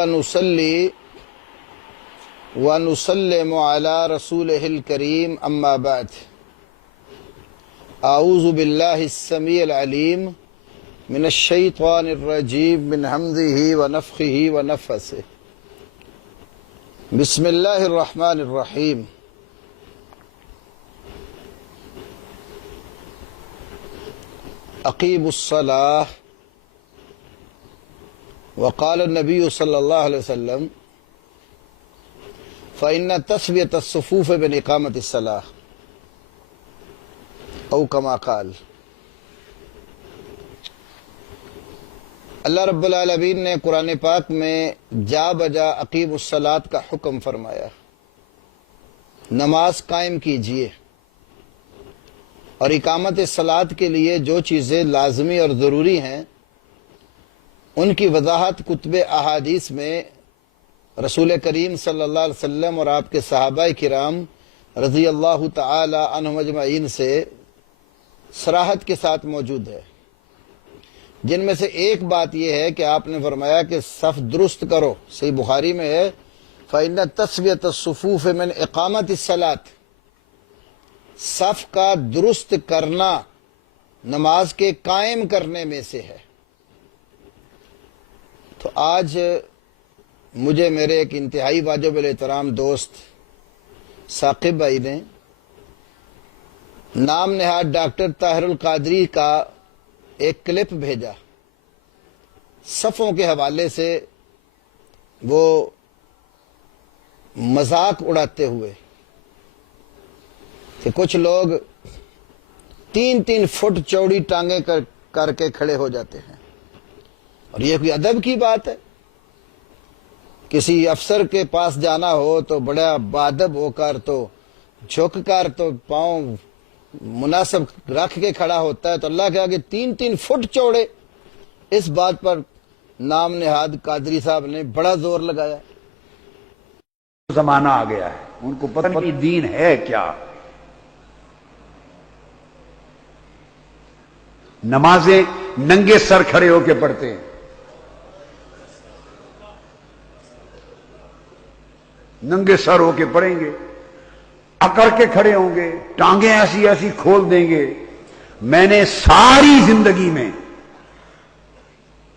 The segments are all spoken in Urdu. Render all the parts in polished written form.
ونصلي ونسلم على رسوله الكريم أما بعد أعوذ بالله السميع العليم من الشيطان الرجيم من همزه ونفخه ونفثه بسم الله الرحمن الرحيم أقيموا الصلاة وقال النبي صلى الله عليه وسلم فإن تسوية الصفوف من إقامة الصلاة أو كما قال۔ اللہ رب العالمین نے قرآن پاک میں جا بجا اقیم الصلاۃ کا حکم فرمایا، نماز قائم کیجئے، اور اقامت صلاۃ کے لیے جو چیزیں لازمی اور ضروری ہیں ان کی وضاحت کتب احادیث میں رسول کریم صلی اللہ علیہ وسلم اور آپ کے صحابہ کرام رضی اللہ تعالی عنہم اجمعین سے صراحت کے ساتھ موجود ہے، جن میں سے ایک بات یہ ہے کہ آپ نے فرمایا کہ صف درست کرو۔ صحیح بخاری میں ہے فَإِنَّ تَسْوِيَةَ الصُّفُوفِ مِنْ إِقَامَةِ الصَّلَاةِ، صف کا درست کرنا نماز کے قائم کرنے میں سے ہے۔ تو آج مجھے میرے ایک انتہائی واجب الاحترام دوست ثاقب بھائی نے نام نہاد ڈاکٹر طاہر القادری کا ایک کلپ بھیجا، صفوں کے حوالے سے وہ مذاق اڑاتے ہوئے کہ کچھ لوگ 3-3 فٹ چوڑی ٹانگیں کر کے کھڑے ہو جاتے ہیں، اور یہ کوئی ادب کی بات ہے؟ کسی افسر کے پاس جانا ہو تو بڑا باادب ہو کر، تو جھک کر، تو پاؤں مناسب رکھ کے کھڑا ہوتا ہے، تو اللہ کے آگے 3-3 فٹ چوڑے۔ اس بات پر نام نہاد قادری صاحب نے بڑا زور لگایا۔ زمانہ آ گیا ہے، ان کو پتہ نہیں دین ہے کیا۔ نمازیں ننگے سر کھڑے ہو کے پڑھتے ہیں، ننگے سر ہو کے پڑھیں گے، اکڑ کے کھڑے ہوں گے، ٹانگیں ایسی ایسی کھول دیں گے۔ میں نے ساری زندگی میں،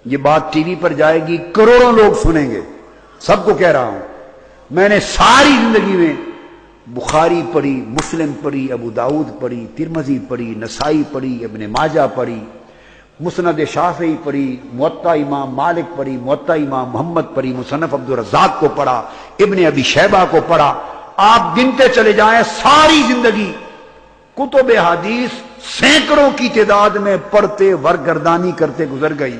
یہ بات ٹی وی پر جائے گی، کروڑوں لوگ سنیں گے، سب کو کہہ رہا ہوں، میں نے ساری زندگی میں بخاری پڑھی، مسلم پڑھی، ابو داؤد پڑھی، ترمذی پڑھی، نسائی پڑھی، ابن ماجہ پڑھی، مسند شافعی پڑھی، موطا امام مالک پڑھی، موطا امام محمد پڑھی، مصنف عبدالرزاق کو پڑھا، ابن ابی شیبہ کو پڑھا۔ آپ گنتے چلے جائیں، ساری زندگی کتب حدیث سینکڑوں کی تعداد میں پڑھتے ورگردانی کرتے گزر گئی۔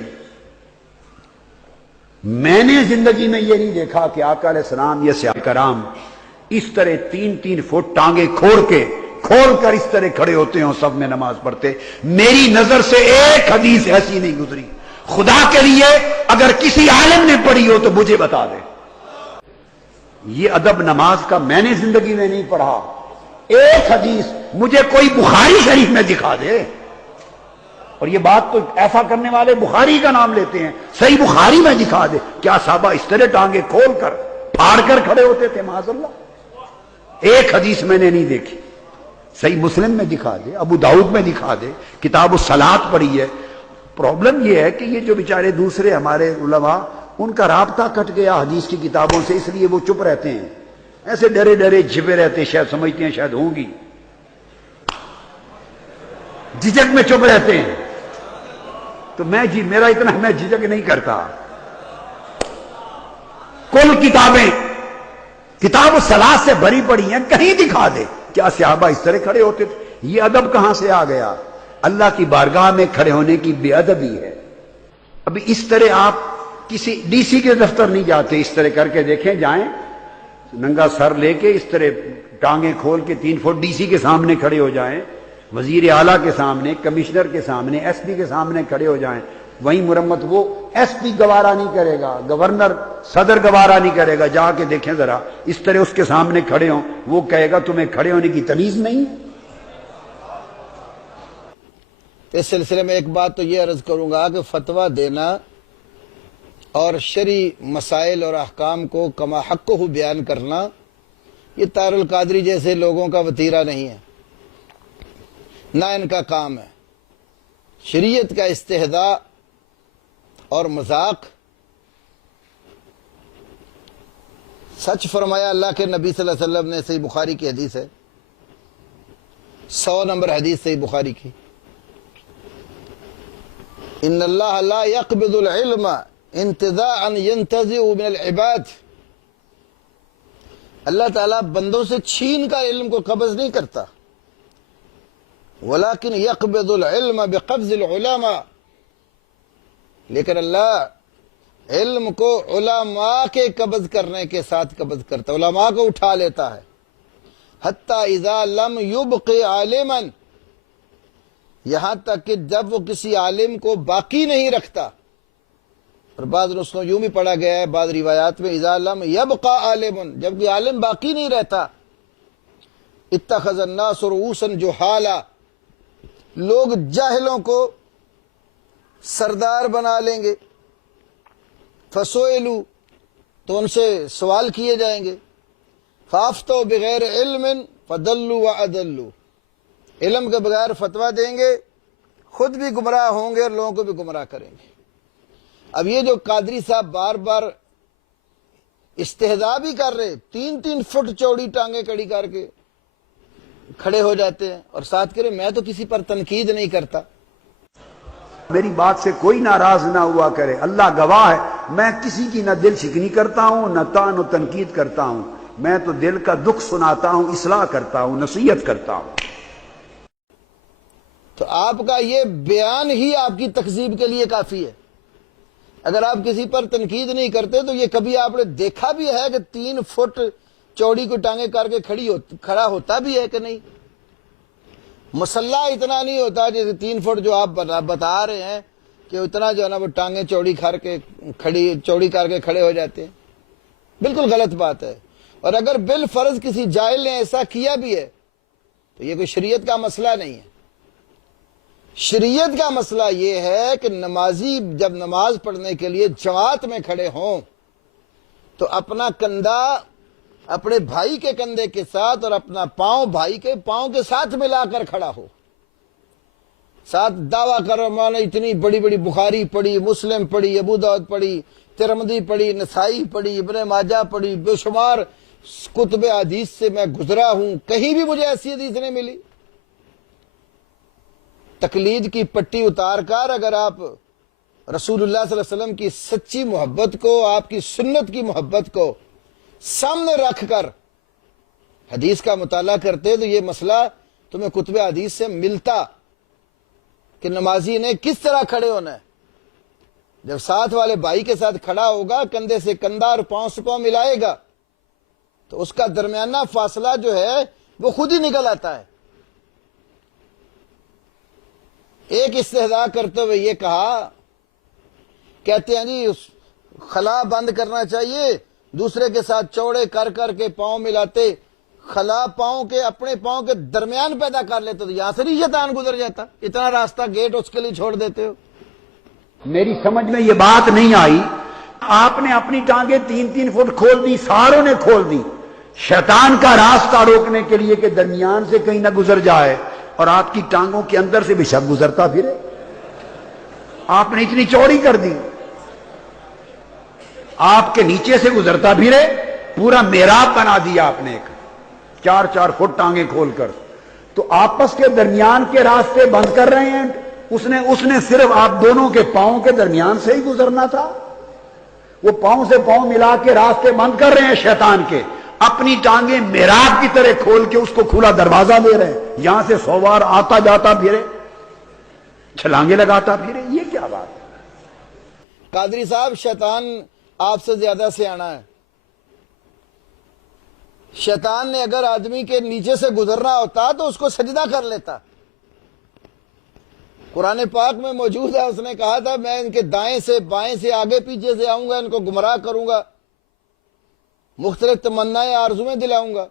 میں نے زندگی میں یہ نہیں دیکھا کہ آقا علیہ السلام یا صحابہ کرام اس طرح 3-3 فٹ ٹانگیں کھول کر اس طرح کھڑے ہوتے ہیں، صف میں نماز پڑھتے۔ میری نظر سے ایک حدیث ایسی نہیں گزری۔ خدا کے لیے اگر کسی عالم نے پڑھی ہو تو مجھے بتا دے۔ یہ ادب نماز کا میں نے زندگی میں نہیں پڑھا۔ ایک حدیث مجھے کوئی بخاری شریف میں دکھا دے، اور یہ بات تو ایسا کرنے والے بخاری کا نام لیتے ہیں، صحیح بخاری میں دکھا دے کیا صحابہ اس طرح ٹانگیں کھول کر پھاڑ کر کھڑے ہوتے تھے؟ معاذ اللہ، ایک حدیث میں نے نہیں دیکھی۔ صحیح مسلم میں دکھا دے، ابو داؤد میں دکھا دے، کتاب الصلاۃ پڑھی ہے۔ پرابلم یہ ہے کہ یہ جو بیچارے دوسرے ہمارے علماء، ان کا رابطہ کٹ گیا حدیث کی کتابوں سے، اس لیے وہ چپ رہتے ہیں، ایسے ڈرے ڈرے چھپے رہتے ہیں، شاید سمجھتے ہیں شاید ہوں گی، جھجک میں چپ رہتے ہیں۔ تو میں میرا اتنا میں جھجک نہیں کرتا۔ کل کتابیں کتاب الصلاۃ سے بھری پڑی ہیں، کہیں دکھا دے کیا صحابہ اس طرح کھڑے ہوتے تھے؟ یہ ادب کہاں سے آ گیا؟ اللہ کی بارگاہ میں کھڑے ہونے کی بے ادبی ہے۔ ابھی اس طرح آپ کسی ڈی سی کے دفتر نہیں جاتے، اس طرح کر کے دیکھیں، جائیں ننگا سر لے کے اس طرح ٹانگیں کھول کے 3 فٹ ڈی سی کے سامنے کھڑے ہو جائیں، وزیر اعلیٰ کے سامنے، کمشنر کے سامنے، ایس پی کے سامنے کھڑے ہو جائیں، وہیں مرمت وہ ایس پی گوارا نہیں کرے گا، گورنر صدر گوارا نہیں کرے گا، جا کے دیکھیں ذرا اس طرح اس کے سامنے کھڑے ہوں، وہ کہے گا تمہیں کھڑے ہونے کی تمیز نہیں۔ اس سلسلے میں ایک بات تو یہ عرض کروں گا کہ فتویٰ دینا اور شرعی مسائل اور احکام کو کما حق ہو بیان کرنا یہ طاہر القادری جیسے لوگوں کا وتیرہ نہیں ہے، نہ ان کا کام ہے۔ شریعت کا استہزاء اور مذاق، سچ فرمایا اللہ کے نبی صلی اللہ علیہ وسلم نے، صحیح بخاری کی حدیث ہے، 100 نمبر حدیث صحیح بخاری کی، ان اللہ لا يقبض العلم انتزاعا ينتزع من العباد، اللہ تعالیٰ بندوں سے چھین کر علم کو قبض نہیں کرتا، ولیکن يقبض العلم بقبض العلماء، لیکن اللہ علم کو علماء کے قبض کرنے کے ساتھ قبض کرتا ہے، علماء کو اٹھا لیتا ہے، حتی اذا لم يبق عالما، یہاں تک کہ جب وہ کسی عالم کو باقی نہیں رکھتا، اور بعض نسخوں یوں بھی پڑھا گیا ہے، بعض روایات میں اذا لم يبقى عالم، جب کوئی عالم باقی نہیں رہتا، اتخذ الناس رؤوسا جہالا، لوگ جاہلوں کو سردار بنا لیں گے، فسئلوا، تو ان سے سوال کیے جائیں گے، فافتوا بغیر علم فضلوا واضلوا، علم کے بغیر فتویٰ دیں گے، خود بھی گمراہ ہوں گے اور لوگوں کو بھی گمراہ کریں گے۔ اب یہ جو قادری صاحب بار بار استہزاء بھی کر رہے، 3 فٹ چوڑی ٹانگیں کڑی کر کے کھڑے ہو جاتے ہیں اور ساتھ کرے میں تو کسی پر تنقید نہیں کرتا۔ میری بات سے کوئی ناراض نہ ہوا کرے، اللہ گواہ ہے، میں کسی کی نہ دل شکنی کرتا ہوں، نہ طعن و تنقید کرتا ہوں، میں تو دل کا دکھ سناتا ہوں، اصلاح کرتا ہوں، نصیحت کرتا ہوں۔ تو آپ کا یہ بیان ہی آپ کی تکذیب کے لیے کافی ہے۔ اگر آپ کسی پر تنقید نہیں کرتے تو یہ کبھی آپ نے دیکھا بھی ہے کہ 3 فٹ چوڑی کو ٹانگیں کر کے کھڑا ہوتا بھی ہے کہ نہیں؟ مسلح اتنا نہیں ہوتا جیسے 3 فٹ جو آپ بتا رہے ہیں کہ اتنا جو ہے نا وہ ٹانگیں چوڑی کر کے کھڑے ہو جاتے ہیں، بالکل غلط بات ہے۔ اور اگر بالفرض کسی جاہل نے ایسا کیا بھی ہے تو یہ کوئی شریعت کا مسئلہ نہیں ہے۔ شریعت کا مسئلہ یہ ہے کہ نمازی جب نماز پڑھنے کے لیے جماعت میں کھڑے ہوں تو اپنا کندھا اپنے بھائی کے کندھے کے ساتھ اور اپنا پاؤں بھائی کے پاؤں کے ساتھ ملا کر کھڑا ہو، ساتھ دعویٰ کرو میں نے اتنی بڑی بڑی بخاری پڑھی، مسلم پڑھی، ابو داؤد پڑھی، ترمذی پڑھی، نسائی پڑھی، ابن ماجہ پڑھی، بے شمار کتب حدیث سے میں گزرا ہوں، کہیں بھی مجھے ایسی حدیث نہیں ملی۔ تقلید کی پٹی اتار کر اگر آپ رسول اللہ صلی اللہ علیہ وسلم کی سچی محبت کو، آپ کی سنت کی محبت کو سامنے رکھ کر حدیث کا مطالعہ کرتے تو یہ مسئلہ تمہیں کتب حدیث سے ملتا کہ نمازی نے کس طرح کھڑے ہونا ہے۔ جب ساتھ والے بھائی کے ساتھ کھڑا ہوگا، کندھے سے کندھا اور پاؤں سے پاؤں ملائے گا تو اس کا درمیانہ فاصلہ جو ہے وہ خود ہی نکل آتا ہے۔ ایک استہزاء کرتے ہوئے یہ کہا، کہتے ہیں جی خلا بند کرنا چاہیے، دوسرے کے ساتھ چوڑے کر کے پاؤں ملاتے، خلا پاؤں کے اپنے پاؤں کے درمیان پیدا کر لیتے تو یہاں سے نہیں شیطان گزر جاتا، اتنا راستہ گیٹ اس کے لیے چھوڑ دیتے ہو۔ میری سمجھ میں یہ بات نہیں آئی، آپ نے اپنی ٹانگیں 3 فٹ کھول دی، ساروں نے کھول دی، شیطان کا راستہ روکنے کے لیے کہ درمیان سے کہیں نہ گزر جائے، اور آپ کی ٹانگوں کے اندر سے بھی شک گزرتا پھرے۔ آپ نے اتنی چوڑی کر دی، آپ کے نیچے سے گزرتا پھرے، پورا محراب بنا دیا آپ نے، 4 فٹ ٹانگیں کھول کر، تو آپس کے درمیان کے راستے بند کر رہے ہیں۔ اس نے صرف آپ دونوں کے پاؤں کے درمیان سے ہی گزرنا تھا، وہ پاؤں سے پاؤں ملا کے راستے بند کر رہے ہیں شیطان کے، اپنی ٹانگیں محراب کی طرح کھول کے اس کو کھلا دروازہ دے رہے ہیں، یہاں سے 100 بار آتا جاتا پھرے، چھلانگیں لگاتا پھرے۔ یہ کیا بات ہے؟ قادری صاحب، شیطان آپ سے زیادہ سیانا ہے۔ شیطان نے اگر آدمی کے نیچے سے گزرنا ہوتا تو اس کو سجدہ کر لیتا۔ قرآن پاک میں موجود ہے، اس نے کہا تھا میں ان کے دائیں سے بائیں سے آگے پیچھے سے آؤں گا، ان کو گمراہ کروں گا، مختلف تمنائیں آرزویں دلاؤں گا۔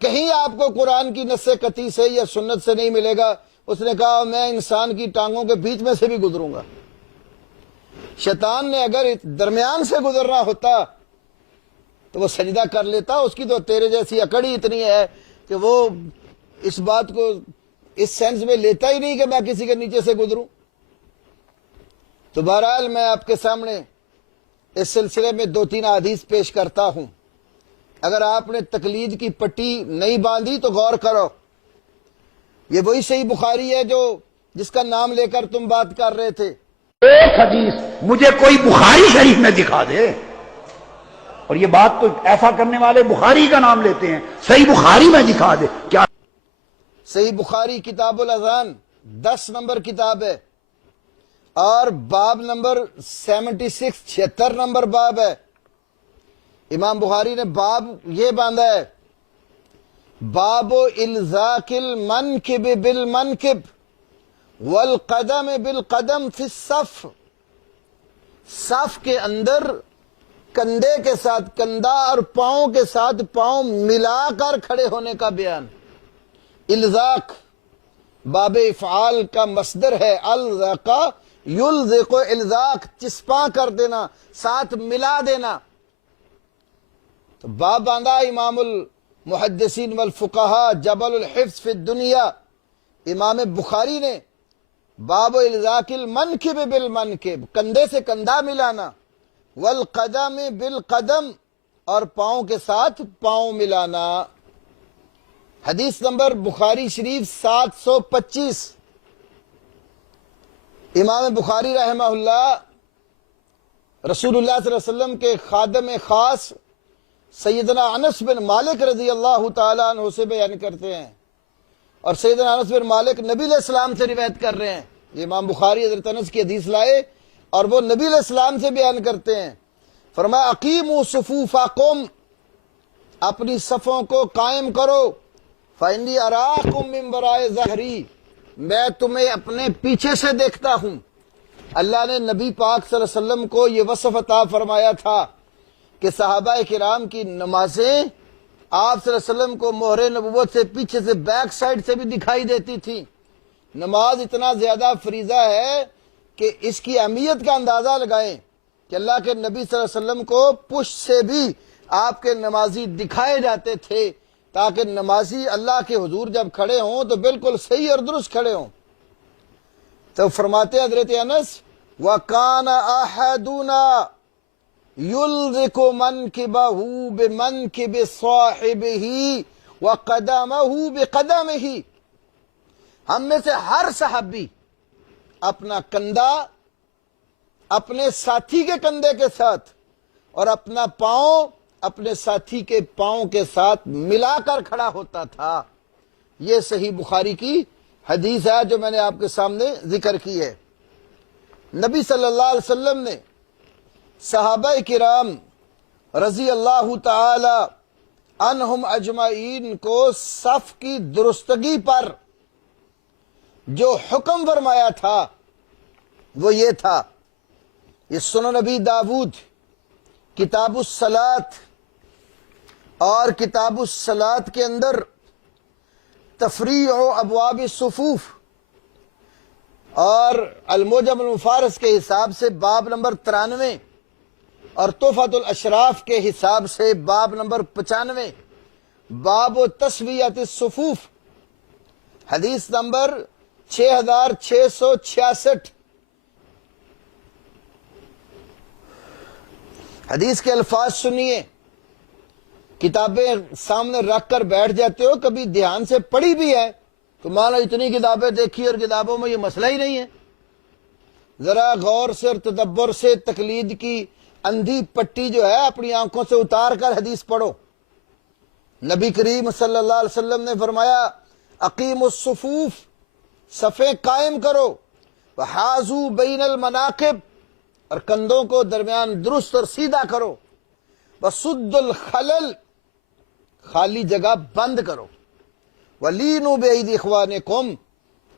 کہیں آپ کو قرآن کی نص قطعی سے یا سنت سے نہیں ملے گا۔ اس نے کہا میں انسان کی ٹانگوں کے بیچ میں سے بھی گزروں گا۔ شیطان نے اگر درمیان سے گزرنا ہوتا تو وہ سجدہ کر لیتا. اس کی تو تیرے جیسی اکڑی اتنی ہے کہ وہ اس بات کو اس سینس میں لیتا ہی نہیں کہ میں کسی کے نیچے سے گزروں. تو بہرحال میں آپ کے سامنے اس سلسلے میں 2-3 احادیث پیش کرتا ہوں. اگر آپ نے تقلید کی پٹی نہیں باندھی تو غور کرو. یہ وہی صحیح بخاری ہے جس کا نام لے کر تم بات کر رہے تھے. ایک حدیث مجھے کوئی بخاری شریف میں دکھا دے. اور یہ بات تو ایسا کرنے والے بخاری کا نام لیتے ہیں. صحیح بخاری میں دکھا دے. کیا صحیح بخاری کتاب الاذان 10 نمبر کتاب ہے اور باب نمبر 76 نمبر باب ہے. امام بخاری نے باب یہ باندھا ہے، باب الزاق المنکب بالمنکب والقدم بالقدم فی الصف. صف کے اندر کندھے کے ساتھ کندھا اور پاؤں کے ساتھ پاؤں ملا کر کھڑے ہونے کا بیان. الزاق باب افعال کا مصدر ہے. الزاق یلزق الزاق، چسپاں کر دینا، ساتھ ملا دینا. تو باب باندھا امام المحدثین والفقہاء جبل الحفظ فی الدنیا امام بخاری نے. باب الزاق المنکب بالمنکب، کندھے سے کندھا ملانا، والقدم بالقدم اور پاؤں کے ساتھ پاؤں ملانا. حدیث نمبر بخاری شریف 725. امام بخاری رحمہ اللہ رسول اللہ صلی اللہ علیہ وسلم کے خادم خاص سیدنا انس بن مالک رضی اللہ تعالیٰ عنہ سے بیان کرتے ہیں، اور سیدنا انس بن مالک نبی علیہ السلام سے روایت کر رہے ہیں. یہ امام بخاری حضرت انس کی حدیث لائے اور وہ نبی علیہ السلام سے بیان کرتے ہیں. فرمایا اقیموا صفوفکم، اپنی صفوں کو قائم کرو. فإنی اراکم من وراء ظہری، میں تمہیں اپنے پیچھے سے دیکھتا ہوں. اللہ نے نبی پاک صلی اللہ علیہ وسلم کو یہ وصف عطا فرمایا تھا کہ صحابہ کرام کی نمازیں آپ صلی اللہ علیہ وسلم کو مہر نبوت سے پیچھے سے بیک سائڈ سے بھی دکھائی دیتی تھی. نماز اتنا زیادہ فریضہ ہے کہ اس کی اہمیت کا اندازہ لگائیں کہ اللہ کے نبی صلی اللہ علیہ وسلم کو پشت سے بھی آپ کے نمازی دکھائے جاتے تھے، تاکہ نمازی اللہ کے حضور جب کھڑے ہوں تو بالکل صحیح اور درست کھڑے ہوں. تو فرماتے حضرت انس وَكَانَ أَحَدُنَا يُلْزِقُ مَنْكِبَهُ بِمَنْكِبِ صَاحِبِهِ وَقَدَمَهُ بِقَدَمِهِ. ہم میں سے ہر صحابی اپنا کندھا اپنے ساتھی کے کندھے کے ساتھ اور اپنا پاؤں اپنے ساتھی کے پاؤں کے ساتھ ملا کر کھڑا ہوتا تھا. یہ صحیح بخاری کی حدیث ہے جو میں نے آپ کے سامنے ذکر کی ہے. نبی صلی اللہ علیہ وسلم نے صحابہ کرام رضی اللہ تعالی عنہم اجمعین کو صف کی درستگی پر جو حکم فرمایا تھا وہ یہ تھا. یہ سنن نبی داود کتاب الصلاۃ اور کتاب الصلاۃ کے اندر تفریع ابواب الصفوف اور المعجم المفارس کے حساب سے باب نمبر 93 اور تحفۃ الاشراف کے حساب سے باب نمبر 95 باب تسویۃ الصفوف حدیث نمبر 6666. حدیث کے الفاظ سنیے. کتابیں سامنے رکھ کر بیٹھ جاتے ہو، کبھی دھیان سے پڑھی بھی ہے تو مانا اتنی کتابیں دیکھی اور کتابوں میں یہ مسئلہ ہی نہیں ہے. ذرا غور سے اور تدبر سے تقلید کی اندھی پٹی جو ہے اپنی آنکھوں سے اتار کر حدیث پڑھو. نبی کریم صلی اللہ علیہ وسلم نے فرمایا اقیم الصفوف، صفیں قائم کرو، وحاذو بین المناقب، اور کندھوں کو درمیان درست اور سیدھا کرو، وسد الخلل، خالی جگہ بند کرو، ولینوا بایدی اخوانکم،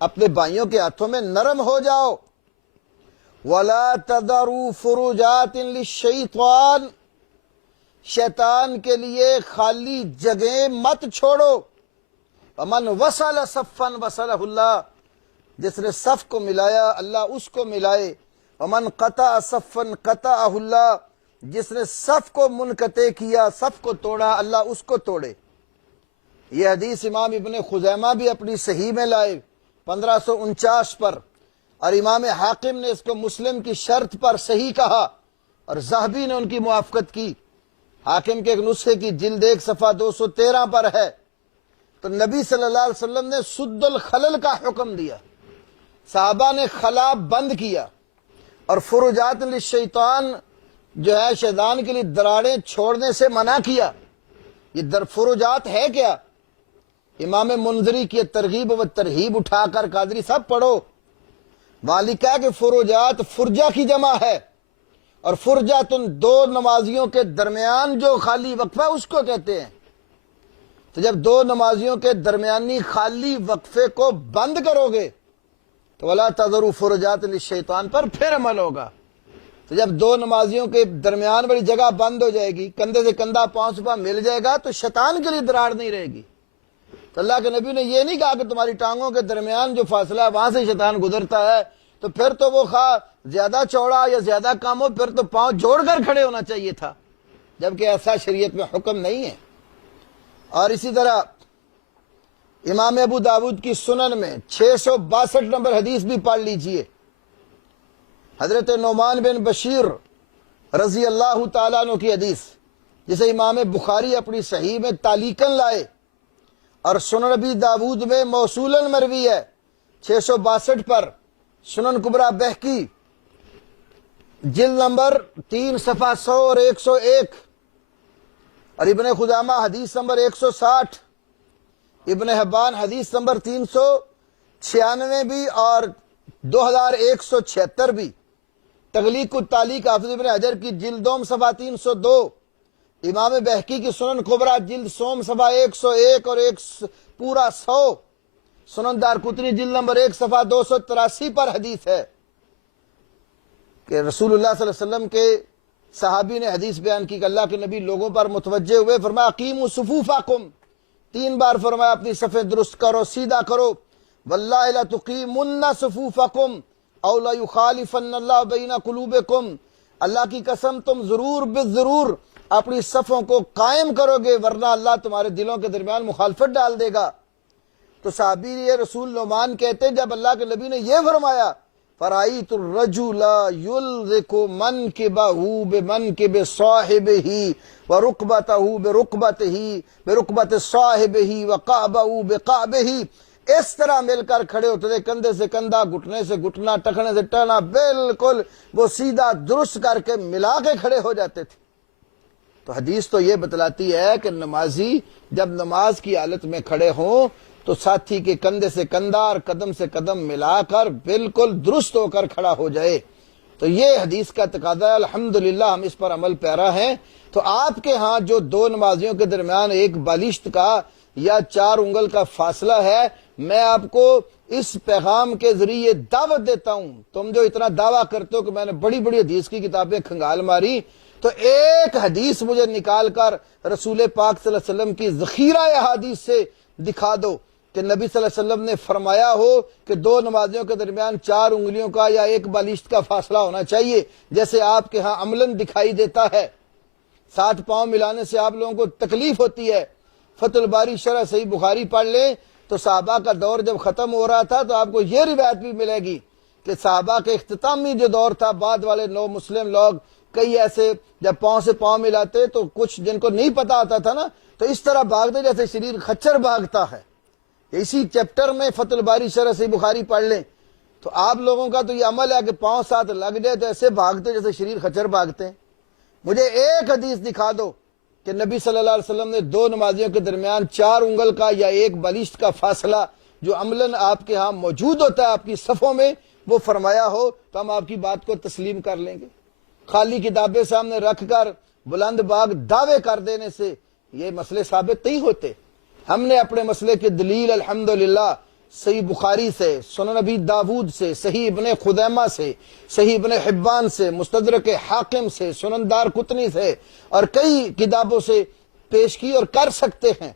اپنے بھائیوں کے ہاتھوں میں نرم ہو جاؤ، ولا تذروا فروجات للشیطان، شیطان کے لیے خالی جگہیں مت چھوڑو. ومن وصل صفا وصلہ اللہ، جس نے صف کو ملایا اللہ اس کو ملائے. ومن قطع صفا قطعہ اللہ، جس نے صف کو منقطع کیا، صف کو توڑا، اللہ اس کو توڑے۔ یہ حدیث امام ابن خزیمہ بھی اپنی صحیح میں لائے 1549 پر، اور امام حاکم نے اس کو مسلم کی شرط پر صحیح کہا، اور ذہبی نے ان کی موافقت کی۔ حاکم کے ایک نسخے کی جلد 1 صفحہ 213 پر ہے۔ تو نبی صلی اللہ علیہ وسلم نے سد الخلل کا حکم دیا، صحابہ نے خلا بند کیا، اور فروجات للشیطان جو ہے شیطان کے لیے دراڑیں چھوڑنے سے منع کیا۔ یہ فروجات ہے کیا؟ امام منذری کی ترغیب و ترہیب اٹھا کر قادری صاحب پڑھو، والی کہا کہ فروجات فرجہ کی جمع ہے، اور فرجہ تن دو نمازیوں کے درمیان جو خالی وقفہ اس کو کہتے ہیں۔ تو جب دو نمازیوں کے درمیانی خالی وقفے کو بند کرو گے تو وَلَا تَذَرُوا فُرُجَاتٍ لِلشَّيْطَانِ پر پھر عمل ہوگا۔ تو جب دو نمازیوں کے درمیان والی جگہ بند ہو جائے گی، کندھے سے کندھا پاؤں سے پاؤں مل جائے گا، تو شیطان کے لیے دراڑ نہیں رہے گی۔ تو اللہ کے نبی نے یہ نہیں کہا کہ تمہاری ٹانگوں کے درمیان جو فاصلہ ہے وہاں سے شیطان گزرتا ہے، تو پھر تو وہ خواہ زیادہ چوڑا یا زیادہ کم ہو، پھر تو پاؤں جوڑ کر کھڑے ہونا چاہیے تھا، جبکہ ایسا شریعت میں حکم نہیں ہے۔ اور اسی طرح امام ابو داود کی سنن میں 662 نمبر حدیث بھی پڑھ لیجئے، حضرت نعمان بن بشیر رضی اللہ تعالیٰ عنہ کی حدیث، جسے امام بخاری اپنی صحیح میں تعلیقاً لائے، اور سنن ابی داود میں موصولاً مروی ہے 662 پر، سنن کبریٰ بہقی جلد نمبر 3 صفحہ 100 اور 101، اور ابن خزیمہ حدیث نمبر 160، ابن حبان حدیث نمبر 396 بھی اور 2176 بھی، تغلیق التعلیق حافظ ابن حجر کی جلد دوم صفحہ 302، امام بہقی کی سنن کبریٰ جلد سوم صفحہ 101 اور پورا 100، سنن دارقطنی جلد نمبر 1 صفحہ 283 پر حدیث ہے کہ رسول اللہ صلی اللہ علیہ وسلم کے صحابی نے حدیث بیان کی کہ اللہ کے نبی لوگوں پر متوجہ ہوئے، فرمایا اقیموا صفوفکم، 3 بار فرمایا اپنی صفیں درست کرو، سیدھا کرو، واللہ لا تقیمن صفوفکم او لا یخالفن اللہ بین قلوبکم، اللہ کی قسم تم ضرور بالضرور اپنی صفوں کو قائم کرو گے، ورنہ اللہ تمہارے دلوں کے درمیان مخالفت ڈال دے گا۔ تو صحابی یہ رسول نعمان کہتے ہیں جب اللہ کے نبی نے یہ فرمایا، فرائیت الرجل یلزق منکبہ بمنکب صاحبہ ورکبتہ برکبت صاحبہ وقعبہ بقعبہ، اس طرح مل کر کھڑے ہوتے تھے، کندھے سے کندھا، گھٹنے سے گھٹنا، ٹخنے سے ٹہنا، بالکل وہ سیدھا درست کر کے ملا کے کھڑے ہو جاتے تھے۔ تو حدیث تو یہ بتلاتی ہے کہ نمازی جب نماز کی حالت میں کھڑے ہوں تو ساتھی کے کندھے سے کندھا اور قدم سے قدم ملا کر بالکل درست ہو کر کھڑا ہو جائے۔ تو یہ حدیث کا تقاضا ہے، الحمدللہ ہم اس پر عمل پیرا ہیں۔ تو آپ کے ہاں جو دو نمازیوں کے درمیان ایک بالشت کا یا 4 انگل کا فاصلہ ہے، میں آپ کو اس پیغام کے ذریعے دعوت دیتا ہوں، تم جو اتنا دعویٰ کرتے ہو کہ میں نے بڑی بڑی حدیث کی کتابیں کھنگال ماری، تو ایک حدیث مجھے نکال کر رسول پاک صلی اللہ علیہ وسلم کی ذخیرہ احادیث سے دکھا دو کہ نبی صلی اللہ علیہ وسلم نے فرمایا ہو کہ 2 نمازیوں کے درمیان 4 انگلیوں کا یا 1 بالشت کا فاصلہ ہونا چاہیے، جیسے آپ کے ہاں عملاً دکھائی دیتا ہے۔ 7 پاؤں ملانے سے آپ لوگوں کو تکلیف ہوتی ہے۔ فتح الباری شرح صحیح بخاری پڑھ لیں تو صحابہ کا دور جب ختم ہو رہا تھا تو آپ کو یہ روایت بھی ملے گی کہ صحابہ کے اختتامی جو دور تھا، بعد والے نو مسلم لوگ کئی ایسے جب پاؤں سے پاؤں ملاتے تو کچھ جن کو نہیں پتا آتا تھا نا، تو اس طرح بھاگتے جیسے شریر خچر بھاگتا ہے۔ اسی چیپٹر میں فتح الباری شرح صحیح بخاری پڑھ لیں تو آپ لوگوں کا تو یہ عمل ہے کہ پاؤں ساتھ لگ جائے تو ایسے بھاگتے جیسے شریر خچر بھاگتے ہیں۔ مجھے ایک حدیث دکھا دو کہ نبی صلی اللہ علیہ وسلم نے 2 نمازیوں کے درمیان 4 انگل کا یا 1 بالشت کا فاصلہ جو عملاً آپ کے ہاں موجود ہوتا ہے آپ کی صفوں میں، وہ فرمایا ہو تو ہم آپ کی بات کو تسلیم کر لیں گے۔ خالی کتابیں سامنے رکھ کر بلند باغ دعوے کر دینے سے یہ مسئلے ثابت نہیں ہوتے۔ ہم نے اپنے مسئلے کی دلیل الحمدللہ صحیح بخاری سے، سنن ابی داود سے، صحیح ابن خزیمہ سے، صحیح ابن حبان سے، مستدرک حاکم سے، سنن دارقطنی سے اور کئی کتابوں سے پیش کی اور کر سکتے ہیں۔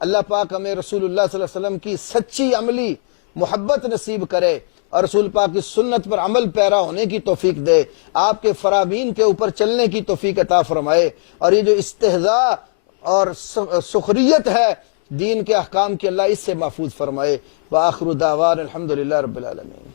اللہ پاک ہمیں رسول اللہ صلی اللہ علیہ وسلم کی سچی عملی محبت نصیب کرے، اور رسول پاک کی سنت پر عمل پیرا ہونے کی توفیق دے، آپ کے فرامین کے اوپر چلنے کی توفیق عطا فرمائے، اور یہ جو استہزاء اور سخریت ہے دین کے احکام کی، اللہ اس سے محفوظ فرمائے۔ وآخر دعوان الحمدللہ رب العالمین۔